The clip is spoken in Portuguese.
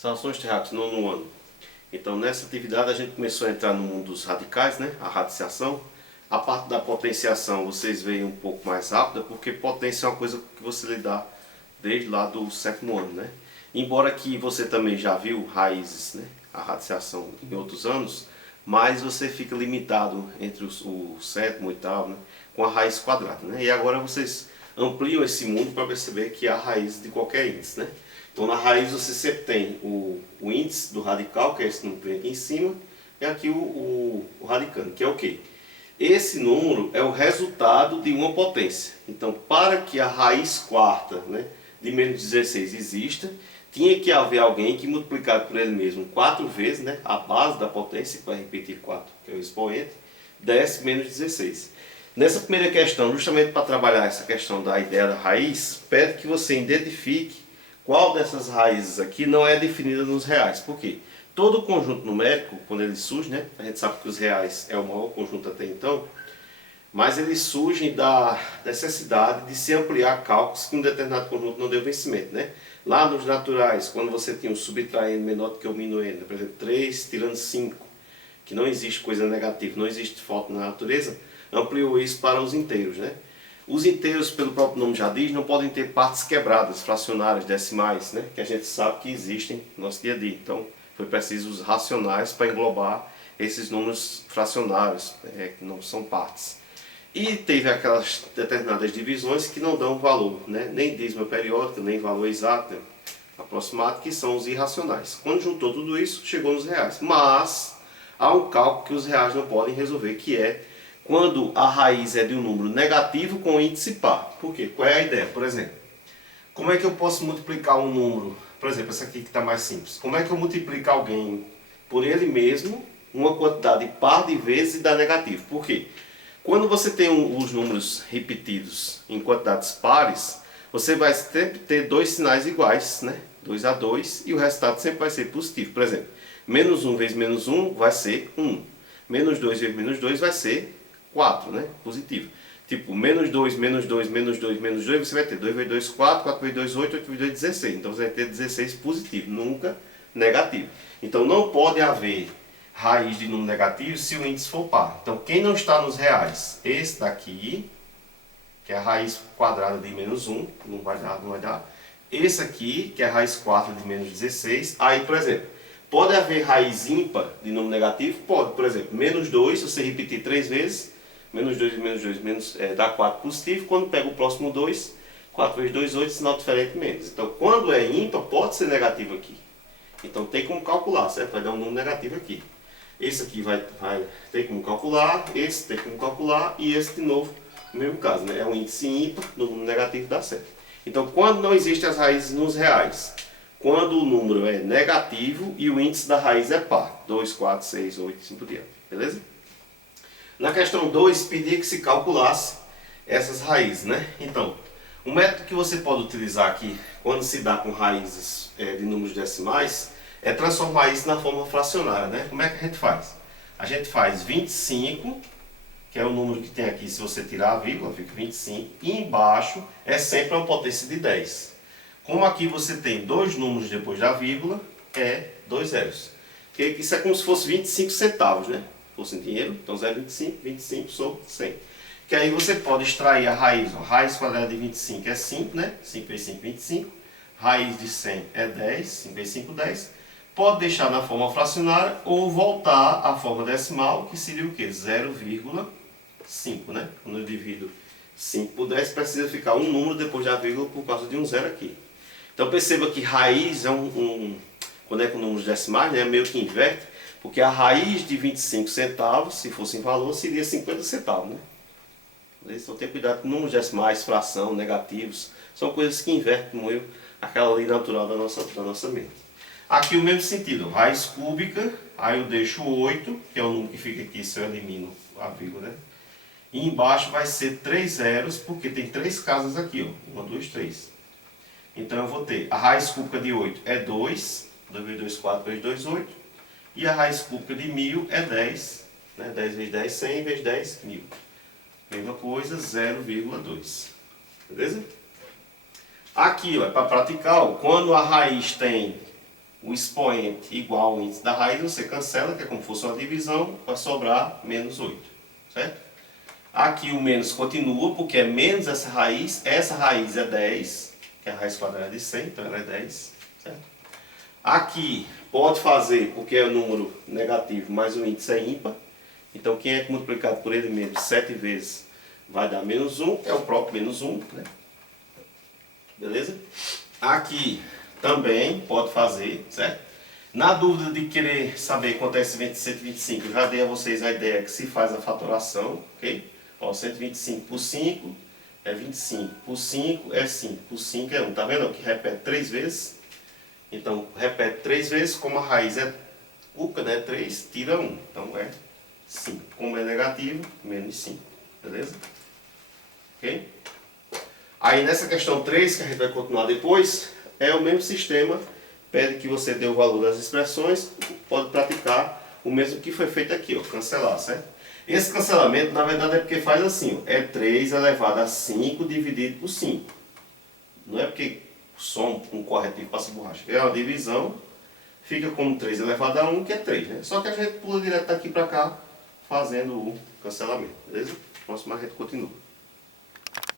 Saudações terráqueos, nono ano. Então, nessa atividade a gente começou a entrar no mundo dos radicais, né? A radiciação. A parte da potenciação vocês veem um pouco mais rápida, porque potência é uma coisa que você lidar desde lá do sétimo ano, né? Embora que você também já viu raízes, né? A radiciação em outros anos, mas você fica limitado entre o sétimo e oitavo, né? Com a raiz quadrada, né? E agora vocês ampliam esse mundo para perceber que há raiz de qualquer índice, né? Então na raiz você sempre tem o índice do radical, que é esse número que vem aqui em cima, e aqui o radicando, que é o quê? Esse número é o resultado de uma potência. Então para que a raiz quarta, né, de menos 16 exista, tinha que haver alguém que multiplicar por ele mesmo 4 vezes, né, a base da potência, que vai repetir 4, que é o expoente, desse menos 16. Nessa primeira questão, justamente para trabalhar essa questão da ideia da raiz, pede que você identifique qual dessas raízes aqui não é definida nos reais. Por quê? Todo conjunto numérico, quando ele surge, né, a gente sabe que os reais é o maior conjunto até então, mas eles surgem da necessidade de se ampliar cálculos que um determinado conjunto não deu vencimento, né? Lá nos naturais, quando você tinha um subtraendo menor do que o minuendo, por exemplo, 3 tirando 5, que não existe coisa negativa, não existe falta na natureza, ampliou isso para os inteiros, né? Os inteiros, pelo próprio nome já diz, não podem ter partes quebradas, fracionárias, decimais, né? Que a gente sabe que existem no nosso dia a dia. Então, foi preciso os racionais para englobar esses números fracionários, que não são partes. E teve aquelas determinadas divisões que não dão valor, né? Nem dízima periódica, nem valor exato, né? Aproximado, que são os irracionais. Quando juntou tudo isso, chegou nos reais. Mas há um cálculo que os reais não podem resolver, que é quando a raiz é de um número negativo com índice par. Por quê? Qual é a ideia? Por exemplo, como é que eu posso multiplicar um número? Por exemplo, essa aqui que está mais simples. Como é que eu multiplico alguém por ele mesmo uma quantidade par de vezes e dá negativo? Por quê? Quando você tem os números repetidos em quantidades pares, você vai sempre ter dois sinais iguais, né? 2 a 2, e o resultado sempre vai ser positivo. Por exemplo, menos 1 vezes menos 1 vai ser 1. Menos 2 vezes menos 2 vai ser 4, né? Positivo. Tipo, menos 2, menos 2, menos 2, menos 2, você vai ter 2 vezes 2, 4, 4 vezes 2, 8, 8 vezes 2, 16. Então você vai ter 16 positivo, nunca negativo. Então não pode haver raiz de número negativo se o índice for par. Então quem não está nos reais? Esse daqui, que é a raiz quadrada de menos 1, não vai dar, não vai dar. Esse aqui, que é a raiz quarta de menos 16. Aí, por exemplo, pode haver raiz ímpar de número negativo? Pode. Por exemplo, menos 2, se você repetir 3 vezes, menos 2 menos 2 dá 4 positivo. Quando pega o próximo 2, 4 vezes 2, 8, sinal diferente menos. Então, quando é ímpar, pode ser negativo aqui. Então, tem como calcular, certo? Vai dar um número negativo aqui. Esse aqui vai ter como calcular, esse tem como calcular e esse de novo, no mesmo caso, né? É um índice ímpar, no número negativo dá certo. Então, quando não existem as raízes nos reais, quando o número é negativo e o índice da raiz é par, 2, 4, 6, 8, assim por diante, beleza? Na questão 2, pedia que se calculasse essas raízes, né? Então, o método que você pode utilizar aqui, quando se dá com raízes de números decimais, é transformar isso na forma fracionária, né? Como é que a gente faz? A gente faz 25, que é o número que tem aqui, se você tirar a vírgula, fica 25, e embaixo é sempre uma potência de 10. Como aqui você tem dois números depois da vírgula, é 2 zeros. Que isso é como se fosse 25 centavos, né? Se fosse em dinheiro, então 0,25, 25 sobre 100. Que aí você pode extrair a raiz, ó, raiz quadrada de 25 é 5, né? 5 vezes 5, 25. Raiz de 100 é 10, 5 vezes 5, 10. Pode deixar na forma fracionária ou voltar à forma decimal, que seria o quê? 0,5, né? Quando eu divido 5 por 10, precisa ficar um número depois da vírgula por causa de um zero aqui. Então perceba que raiz é quando é com números decimais, né, meio que inverte, porque a raiz de 25 centavos, se fosse em valor, seria 50 centavos, né? Então tenha cuidado com números decimais, fração, negativos, são coisas que invertem muito aquela lei natural da nossa mente. Aqui o mesmo sentido, raiz cúbica, aí eu deixo 8, que é o número que fica aqui se eu elimino a vírgula, né? E embaixo vai ser 3 zeros, porque tem 3 casas aqui, ó, 1, 2, 3. Então eu vou ter a raiz cúbica de 8 é 2, 2 vezes 2, 4 vezes 2, 8. E a raiz cúbica de 1000 é 10, né? 10 vezes 10, 100 vezes 10, 1000. Mesma coisa, 0,2. Beleza? Aqui, ó, é para praticar, ó, quando a raiz tem o expoente igual ao índice da raiz, você cancela, que é como se fosse uma divisão, vai sobrar menos 8, certo? Aqui o menos continua, porque é menos essa raiz é 10, que é a raiz quadrada de 100, então ela é 10, certo? Aqui pode fazer, porque é um número negativo, mas o índice é ímpar, então quem é multiplicado por ele mesmo 7 vezes vai dar menos 1, é o próprio menos 1, né? Beleza? Aqui também pode fazer, certo? Na dúvida de querer saber quanto é esse 125, eu já dei a vocês a ideia que se faz a fatoração, ok? Ó, 125 por 5 é 25, por 5 é 5, por 5 é 1. Tá vendo que repete 3 vezes? Então, repete 3 vezes, como a raiz é cúbica, né? 3, tira 1. Então é 5. Como é negativo, menos 5. Beleza? Ok? Aí nessa questão 3, que a gente vai continuar depois, é o mesmo sistema. Pede que você dê o valor das expressões, pode praticar o mesmo que foi feito aqui, ó, cancelar, certo? Esse cancelamento, na verdade, é porque faz assim, ó, é 3 elevado a 5 dividido por 5. Não é porque soma um corretivo passa borracha. É uma divisão, fica como 3 elevado a 1, que é 3, né? Só que a gente pula direto daqui para cá, fazendo o cancelamento, beleza? Próximo a gente continua.